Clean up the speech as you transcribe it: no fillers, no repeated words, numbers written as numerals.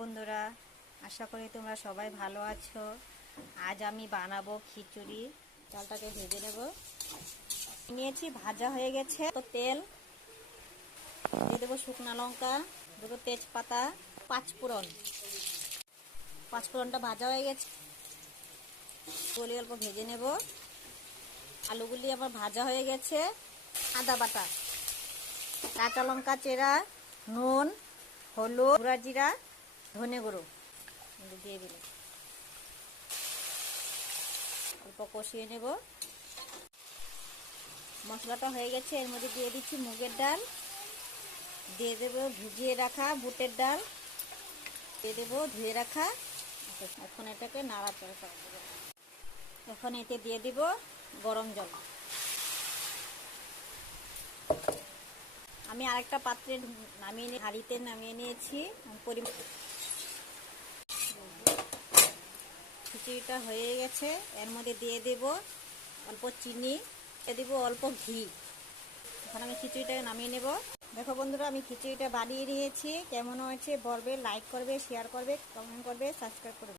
বন্ধুরা, আশা করি তোমরা সবাই ভালো আছো। আজ আমি বানাবো খিচুড়ি। চালটাকে ভেজে নেব। নিয়েছি, ভাজা হয়ে গেছে। তো তেল দিয়ে দেবো, শুকনো লঙ্কা দেবো, তেজপাতা, পাঁচফোড়নটা ভাজা হয়ে গেছে। গুলি অল্প ভেজে নেব। আলুগুলি আমার ভাজা হয়ে গেছে। আদা বাটা, কাঁচা লঙ্কা চেরা, নুন, হলুদ, গুঁড়া জিরা, ধনে গুঁড়ো দিয়ে দিলাম। অল্প কষিয়ে নেব। মশলাটা হয়ে গেছে। এর মধ্যে দিয়ে দিচ্ছি মুগের ডাল, দিয়ে দেবো ভিজিয়ে রাখা বুটের ডাল, দিয়ে দেবো ধুয়ে রাখা। এখন এটাকে নাড়াচাড়া করে দেবো। এখন এতে দিয়ে দিব গরম জল। আমি আরেকটা পাত্রে হাঁড়িতে নামিয়ে নিয়েছি। খিচুড়িটা হয়ে গেছে। এর মধ্যে দিয়ে দেব অল্প চিনি, দিয়ে দেব অল্প ঘি। এখন আমি খিচুড়িটাকে নামিয়ে নেব। দেখো বন্ধুরা, আমি খিচুড়িটা বানিয়ে নিয়েছি। কেমন হয়েছে বলবে, লাইক করবে, শেয়ার করবে, কমেন্ট করবে, সাবস্ক্রাইব করবে।